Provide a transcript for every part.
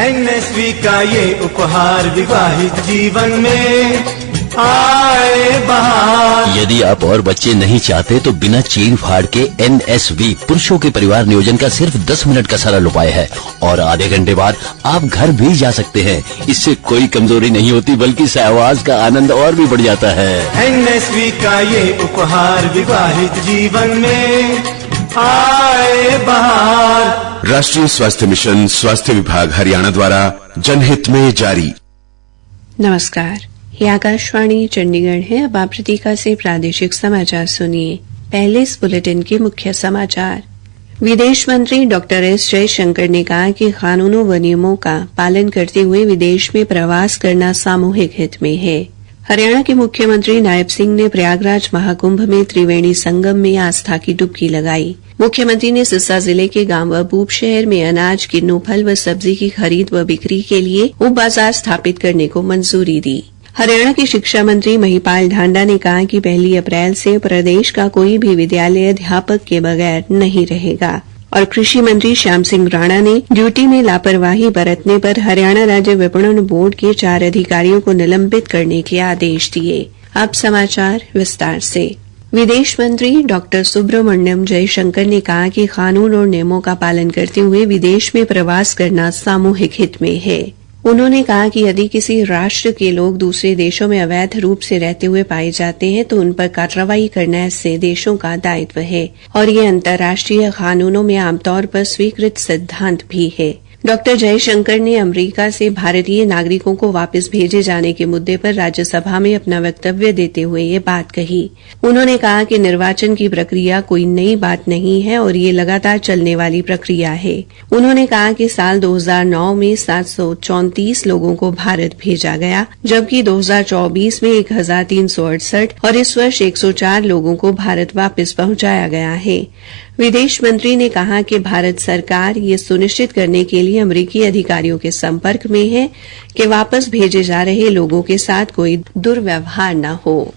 NSV का ये उपहार विवाहित जीवन में आए बहार। यदि आप और बच्चे नहीं चाहते तो बिना चीर फाड़ के एनएसवी पुरुषों के परिवार नियोजन का सिर्फ 10 मिनट का सरल उपाय है और आधे घंटे बाद आप घर भी जा सकते हैं। इससे कोई कमजोरी नहीं होती बल्कि सहवास का आनंद और भी बढ़ जाता है। एनएसवी का ये उपहार विवाहित जीवन में आए बहार। राष्ट्रीय स्वास्थ्य मिशन, स्वास्थ्य विभाग हरियाणा द्वारा जनहित में जारी। नमस्कार, ये आकाशवाणी चंडीगढ़ है। अब आप प्रतीका से प्रादेशिक समाचार सुनिए। पहले इस बुलेटिन के मुख्य समाचार। विदेश मंत्री डॉक्टर एस जयशंकर ने कहा कि कानूनों व नियमों का पालन करते हुए विदेश में प्रवास करना सामूहिक हित में है। हरियाणा के मुख्यमंत्री नायब सिंह ने प्रयागराज महाकुंभ में त्रिवेणी संगम में आस्था की डुबकी लगाई। मुख्यमंत्री ने सिरसा जिले के गांव अबूब शहर में अनाज, किन्नू, फल व सब्जी की खरीद व बिक्री के लिए उप बाजार स्थापित करने को मंजूरी दी। हरियाणा के शिक्षा मंत्री महिपाल ढांडा ने कहा कि 1 अप्रैल से प्रदेश का कोई भी विद्यालय अध्यापक के बगैर नहीं रहेगा। और कृषि मंत्री श्याम सिंह राणा ने ड्यूटी में लापरवाही बरतने पर हरियाणा राज्य विपणन बोर्ड के 4 अधिकारियों को निलंबित करने के आदेश दिए। अब समाचार विस्तार से। विदेश मंत्री डॉक्टर सुब्रमण्यम जयशंकर ने कहा कि कानून और नियमों का पालन करते हुए विदेश में प्रवास करना सामूहिक हित में है। उन्होंने कहा कि यदि किसी राष्ट्र के लोग दूसरे देशों में अवैध रूप से रहते हुए पाए जाते हैं तो उन पर कार्रवाई करना ऐसे देशों का दायित्व है और ये अंतर्राष्ट्रीय कानूनों में आमतौर पर स्वीकृत सिद्धांत भी है। डॉक्टर जयशंकर ने अमेरिका से भारतीय नागरिकों को वापस भेजे जाने के मुद्दे पर राज्यसभा में अपना वक्तव्य देते हुए ये बात कही। उन्होंने कहा कि निर्वाचन की प्रक्रिया कोई नई बात नहीं है और ये लगातार चलने वाली प्रक्रिया है। उन्होंने कहा कि साल 2009 में 734 लोगों को भारत भेजा गया, जबकि 2024 में 1368 और इस वर्ष 104 लोगों को भारत वापस पहुंचाया गया है। विदेश मंत्री ने कहा कि भारत सरकार ये सुनिश्चित करने के लिए अमेरिकी अधिकारियों के संपर्क में है कि वापस भेजे जा रहे लोगों के साथ कोई दुर्व्यवहार न हो।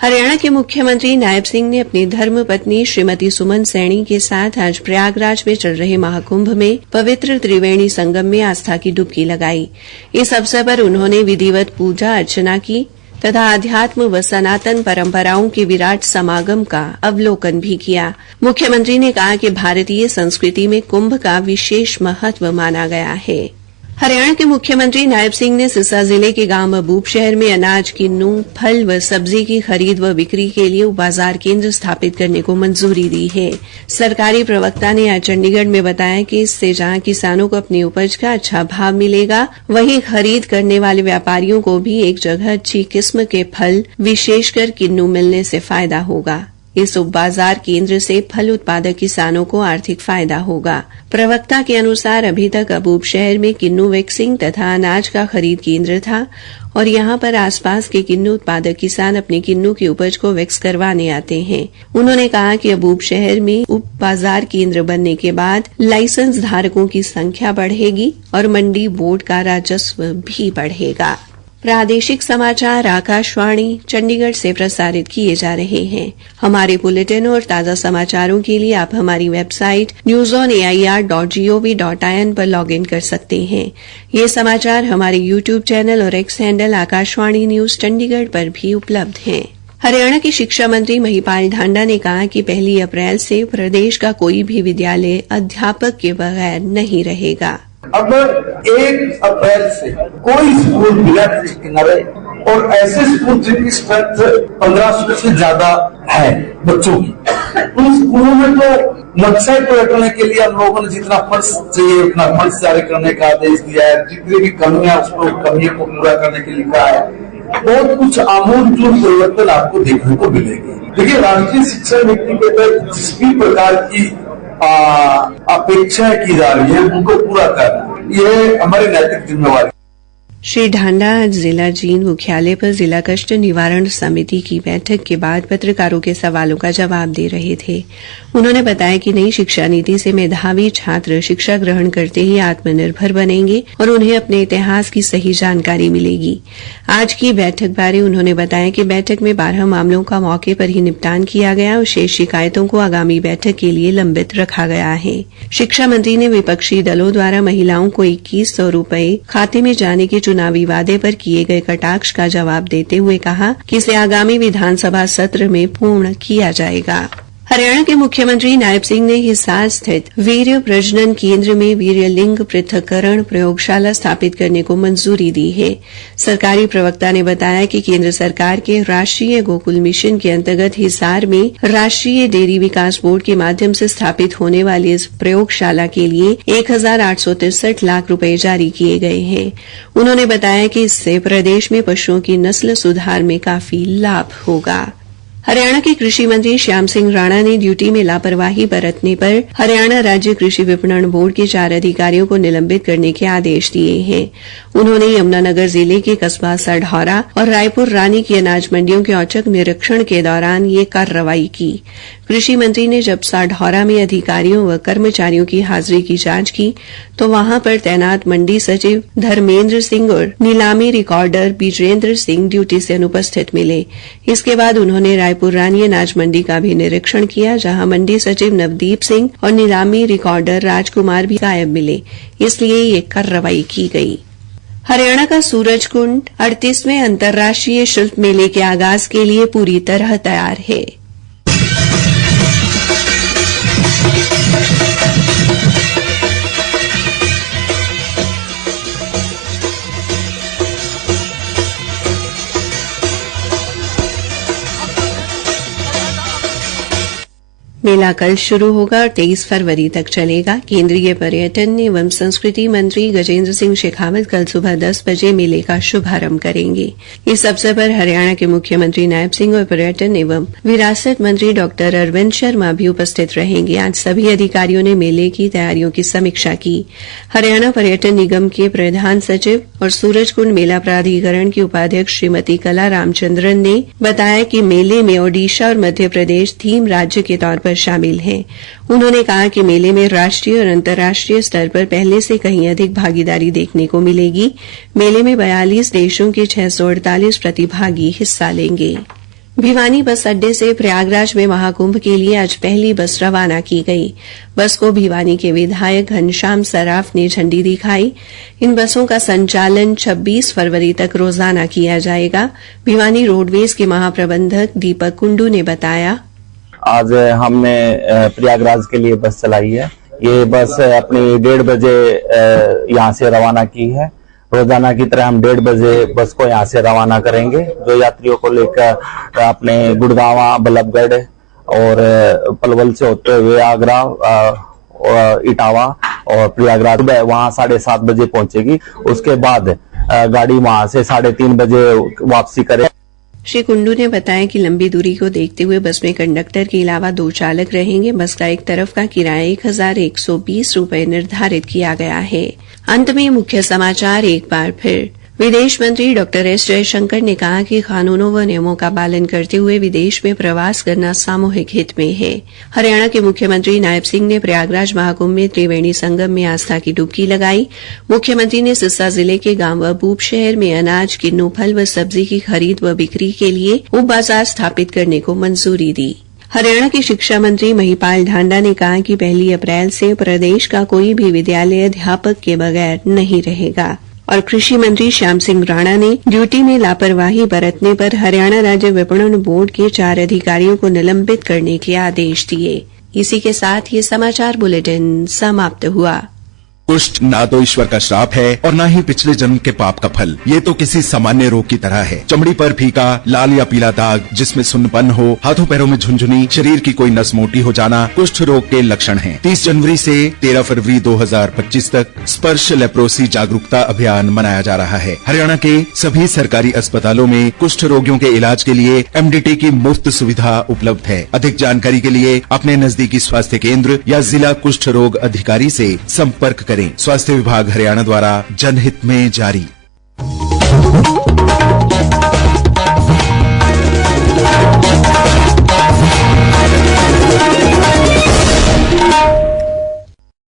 हरियाणा के मुख्यमंत्री नायब सिंह ने अपनी धर्मपत्नी श्रीमती सुमन सैनी के साथ आज प्रयागराज में चल रहे महाकुंभ में पवित्र त्रिवेणी संगम में आस्था की डुबकी लगाई। इस अवसर पर उन्होंने विधिवत पूजा अर्चना की तथा आध्यात्म व सनातन परंपराओं के विराट समागम का अवलोकन भी किया। मुख्यमंत्री ने कहा कि भारतीय संस्कृति में कुंभ का विशेष महत्व माना गया है। हरियाणा के मुख्यमंत्री नायब सिंह ने सिरसा जिले के गांव अबूब शहर में अनाज, किन्नू, फल व सब्जी की खरीद व बिक्री के लिए बाजार केंद्र स्थापित करने को मंजूरी दी है। सरकारी प्रवक्ता ने आज चंडीगढ़ में बताया कि इससे जहां किसानों को अपनी उपज का अच्छा भाव मिलेगा, वहीं खरीद करने वाले व्यापारियों को भी एक जगह अच्छी किस्म के फल, विशेषकर किन्नू मिलने से फायदा होगा। इस उप बाजार केंद्र से फल उत्पादक किसानों को आर्थिक फायदा होगा। प्रवक्ता के अनुसार अभी तक अबूब शहर में किन्नू वेक्सिंग तथा अनाज का खरीद केंद्र था और यहां पर आसपास के किन्नू उत्पादक किसान अपने किन्नू की उपज को वैक्स करवाने आते हैं। उन्होंने कहा कि अबूब शहर में उप बाजार केंद्र बनने के बाद लाइसेंस धारकों की संख्या बढ़ेगी और मंडी बोर्ड का राजस्व भी बढ़ेगा। प्रादेशिक समाचार आकाशवाणी चंडीगढ़ से प्रसारित किए जा रहे हैं। हमारे बुलेटिन और ताजा समाचारों के लिए आप हमारी वेबसाइट newsonair.gov.in पर लॉगिन कर सकते हैं। ये समाचार हमारे यूट्यूब चैनल और x handle Akashvani news Chandigarh पर भी उपलब्ध हैं। हरियाणा के शिक्षा मंत्री महिपाल ढांडा ने कहा कि 1 अप्रैल से प्रदेश का कोई भी विद्यालय अध्यापक के बगैर नहीं रहेगा। अगर 1 अप्रैल से कोई स्कूल बिना किनारे और ऐसे स्कूल जिनकी स्ट्रेंथ 1500 से ज्यादा है बच्चों की, उन स्कूलों में तो नक्शा पूरा करने के लिए हम लोगों ने जितना फंड्स चाहिए उतना फंड्स जारी करने का आदेश दिया है। जितनी भी कमियां उसको कमियों को पूरा करने के लिए कहा है। बहुत कुछ आमूलचूल परिवर्तन आपको देखने को मिलेगी। देखिए, राष्ट्रीय शिक्षा नीति के तहत जिस भी प्रकार की अपेक्षाएं की जा रही है उनको पूरा करना, ये हमारी नैतिक जिम्मेवारी। श्री ढांडा आज जिला जींद मुख्यालय पर जिला कष्ट निवारण समिति की बैठक के बाद पत्रकारों के सवालों का जवाब दे रहे थे। उन्होंने बताया कि नई शिक्षा नीति से मेधावी छात्र शिक्षा ग्रहण करते ही आत्मनिर्भर बनेंगे और उन्हें अपने इतिहास की सही जानकारी मिलेगी। आज की बैठक बारे उन्होंने बताया कि बैठक में 12 मामलों का मौके पर ही निपटान किया गया और शेष शिकायतों को आगामी बैठक के लिए लंबित रखा गया है। शिक्षा मंत्री ने विपक्षी दलों द्वारा महिलाओं को 2100 रुपए खाते में जाने के चुनावी वादे पर किए गए कटाक्ष का जवाब देते हुए कहा कि इसे आगामी विधानसभा सत्र में पूर्ण किया जाएगा। हरियाणा के मुख्यमंत्री नायब सिंह ने हिसार स्थित वीर्य प्रजनन केंद्र में वीर्य लिंग पृथक्करण प्रयोगशाला स्थापित करने को मंजूरी दी है। सरकारी प्रवक्ता ने बताया कि केंद्र सरकार के राष्ट्रीय गोकुल मिशन के अंतर्गत हिसार में राष्ट्रीय डेयरी विकास बोर्ड के माध्यम से स्थापित होने वाली इस प्रयोगशाला के लिए 1863 लाख रुपए जारी किए गए हैं। उन्होंने बताया कि इससे प्रदेश में पशुओं की नस्ल सुधार में काफी लाभ होगा। हरियाणा के कृषि मंत्री श्याम सिंह राणा ने ड्यूटी में लापरवाही बरतने पर हरियाणा राज्य कृषि विपणन बोर्ड के 4 अधिकारियों को निलंबित करने के आदेश दिए हैं। उन्होंने यमुनानगर जिले के कस्बा सढौरा और रायपुर रानी की अनाज मंडियों के औचक निरीक्षण के दौरान ये कार्रवाई की। कृषि मंत्री ने जब सढौरा में अधिकारियों व कर्मचारियों की हाजिरी की जांच की तो वहां पर तैनात मंडी सचिव धर्मेंद्र सिंह और नीलामी रिकॉर्डर बिजेंद्र सिंह ड्यूटी से अनुपस्थित मिले। इसके बाद उन्होंने रायपुर रानी अनाज मंडी का भी निरीक्षण किया, जहां मंडी सचिव नवदीप सिंह और नीलामी रिकॉर्डर राजकुमार भी गायब मिले, इसलिए ये कार्रवाई की गई। हरियाणा का सूरजकुंड 38वें अंतर्राष्ट्रीय शिल्प मेले के आगाज के लिए पूरी तरह तैयार है। मेला कल शुरू होगा और 23 फरवरी तक चलेगा। केंद्रीय पर्यटन एवं संस्कृति मंत्री गजेंद्र सिंह शेखावत कल सुबह 10 बजे मेले का शुभारंभ करेंगे। इस अवसर पर हरियाणा के मुख्यमंत्री नायब सिंह और पर्यटन एवं विरासत मंत्री डॉक्टर अरविंद शर्मा भी उपस्थित रहेंगे। आज सभी अधिकारियों ने मेले की तैयारियों की समीक्षा की। हरियाणा पर्यटन निगम के प्रधान सचिव और सूरजकुंड मेला प्राधिकरण की उपाध्यक्ष श्रीमती कला रामचंद्रन ने बताया कि मेले में ओडिशा और मध्य प्रदेश थीम राज्य के तौर पर शामिल हैं। उन्होंने कहा कि मेले में राष्ट्रीय और अंतर्राष्ट्रीय स्तर पर पहले से कहीं अधिक भागीदारी देखने को मिलेगी। मेले में 42 देशों के 648 प्रतिभागी हिस्सा लेंगे। भिवानी बस अड्डे से प्रयागराज में महाकुंभ के लिए आज पहली बस रवाना की गई। बस को भिवानी के विधायक घनश्याम सराफ ने झंडी दिखाई। इन बसों का संचालन 26 फरवरी तक रोजाना किया जाएगा। भिवानी रोडवेज के महाप्रबंधक दीपक कुंडू ने बताया, आज हमने प्रयागराज के लिए बस चलाई है। ये बस अपनी 1:30 बजे यहाँ से रवाना की है। रोजाना की तरह हम 1:30 बजे बस को यहाँ से रवाना करेंगे, जो यात्रियों को लेकर अपने गुड़गांव, बल्लभगढ़ और पलवल से होते हुए आगरा, इटावा और प्रयागराज वहाँ 7:30 बजे पहुंचेगी। उसके बाद गाड़ी वहाँ से 3:30 बजे वापसी करे। श्री कुंडू ने बताया कि लंबी दूरी को देखते हुए बस में कंडक्टर के अलावा 2 चालक रहेंगे। बस का एक तरफ का किराया 1120 रुपए निर्धारित किया गया है। अंत में मुख्य समाचार एक बार फिर। विदेश मंत्री डॉक्टर एस जयशंकर ने कहा कि कानूनों व नियमों का पालन करते हुए विदेश में प्रवास करना सामूहिक हित में है। हरियाणा के मुख्यमंत्री नायब सिंह ने प्रयागराज महाकुंभ में त्रिवेणी संगम में आस्था की डुबकी लगाई। मुख्यमंत्री ने सिरसा जिले के गांव बूब शहर में अनाज, किन्नू, फल व सब्जी की खरीद व बिक्री के लिए उप बाजार स्थापित करने को मंजूरी दी। हरियाणा के शिक्षा मंत्री महिपाल ढांडा ने कहा कि 1 अप्रैल से प्रदेश का कोई भी विद्यालय अध्यापक के बगैर नहीं रहेगा। और कृषि मंत्री श्याम सिंह राणा ने ड्यूटी में लापरवाही बरतने पर हरियाणा राज्य विपणन बोर्ड के 4 अधिकारियों को निलंबित करने के आदेश दिए। इसी के साथ ये समाचार बुलेटिन समाप्त हुआ। कुष्ठ ना तो ईश्वर का श्राप है और ना ही पिछले जन्म के पाप का फल। ये तो किसी सामान्य रोग की तरह है। चमड़ी पर फीका लाल या पीला दाग, जिसमें सुन्नपन हो, हाथों पैरों में झुनझुनी, शरीर की कोई नस मोटी हो जाना कुष्ठ रोग के लक्षण हैं। 30 जनवरी से 13 फरवरी 2025 तक स्पर्श लेप्रोसी जागरूकता अभियान मनाया जा रहा है। हरियाणा के सभी सरकारी अस्पतालों में कुष्ठ रोगियों के इलाज के लिए MDT की मुफ्त सुविधा उपलब्ध है। अधिक जानकारी के लिए अपने नजदीकी स्वास्थ्य केंद्र या जिला कुष्ठ रोग अधिकारी से संपर्क करें। स्वास्थ्य विभाग हरियाणा द्वारा जनहित में जारी।